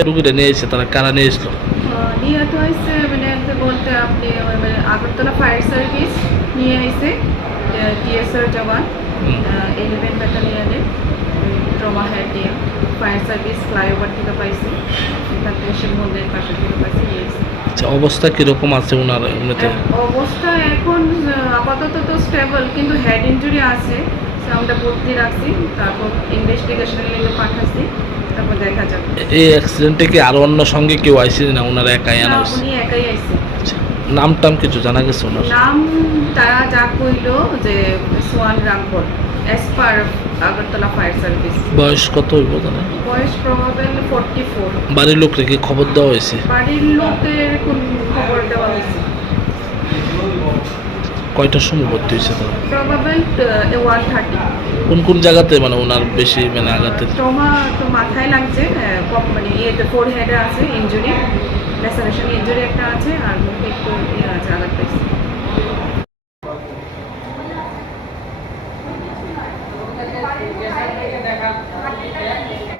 রুগীরা নিয়ে এসে তারা কারা নিয়ে এসলো? নিয়ে তো হয়েছে মানে বলতে আপনি মানে আগরতলা ফায়ার সার্ভিস নিয়ে আইছে টিএসআর জওয়ান হুম। ইলেভেন ব্যাটালিয়ানের ট্রমা হেড দিয়ে ফায়ার সার্ভিস ফ্লাইওভার থেকে পাইছি এখান থেকে শিব মন্দিরের পাশে থেকে পাইছি নিয়ে আচ্ছা অবস্থা কীরকম আছে ওনার এমনিতে? অবস্থা এখন আপাতত তো স্টেবল কিন্তু হেড ইনজুরি আছে আমরা ভর্তি রাখছি তারপর ইনভেস্টিগেশনের লিগে পাঠাচ্ছি এই অ্যাক্সিডেন্টে কি আরও অন্য সঙ্গে কেউ আইসি না? ওনারা একাই আনা হয়েছে উনি একাই আইছে। আচ্ছা, নাম টাম কিছু জানা গেছে ওনার? নাম তারা যা কইলো যে Schwann Rampur as per Agartala fire service বয়স কত হইব জানা বয়স প্রবাবেল ফোরটি ফোর বাড়ির লোক রেখে খবর দেওয়া হয়েছে? বাড়ির লোকের কোন খবর দেওয়া হয়েছে? কয়টার সময় ভর্তি হয়েছে তারা প্রবাবেল ওয়ান থার্টি কোন কোন জায়গাতে মানে ওনার বেশি মানে আঘাতে? ট্রমা তো মাথায় লাগছে মানে ইয়েতে ফোর হেডে আছে ইঞ্জুরি ল্যাসারেশন ইঞ্জুরি একটা আছে, আর মুখে একটু ইয়ে আছে, আঘাত পাইছে।